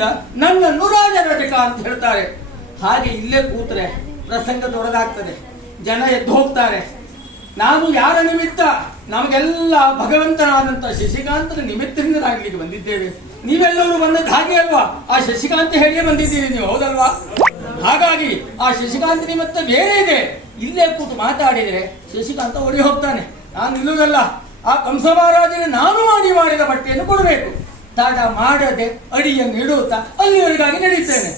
ಆದ್ದರಿಂದ ನನ್ನನ್ನು ರಾಜರಜಕ ಅಂತ ಹೇಳ್ತಾರೆ. ಹಾಗೆ ಇಲ್ಲೇ ಕೂತ್ರೆ ಪ್ರಸಂಗ ದೊಡ್ಡದಾಗ್ತದೆ, ಜನ ಎದ್ದು ಹೋಗ್ತಾರೆ. ನಾವು ಯಾರ ನಿಮಿತ್ತ? ನಮಗೆಲ್ಲ ಭಗವಂತನಾದಂತ ಶಶಿಕಾಂತನ ನಿಮಿತ್ತದಿಂದಲಾಗ್ಲಿಕ್ಕೆ ಬಂದಿದ್ದೇವೆ. ನೀವೆಲ್ಲರೂ ಬಂದದ್ದು ಹಾಗೆ ಅಲ್ವಾ? ಆ ಶಶಿಕಾಂತ ಹೇಳಿಯೇ ಬಂದಿದ್ದೀರಿ ನೀವು, ಹೌದಲ್ವಾ? ಹಾಗಾಗಿ ಆ ಶಶಿಕಾಂತ ನಿಮಿತ್ತ ಬೇರೆ ಇದೆ. ಇಲ್ಲೇ ಕೂತು ಮಾತಾಡಿದರೆ ಶಶಿಕಾಂತ ಓಡಿ ಹೋಗ್ತಾನೆ. ನಾನು ನಿಲ್ಲುವುದಲ್ಲ, ಆ ಕಂಸ ಮಹಾರಾಜನ ನಾನು ಮಾಡಿದ ಬಟ್ಟೆಯನ್ನು ಕೊಡಬೇಕು. ತಡ ಮಾಡದೆ ಅಡಿಯನ್ನು ಇಡುತ್ತಾ ಅಲ್ಲಿವರೆಗಾಗಿ ನಡೀತೇನೆ.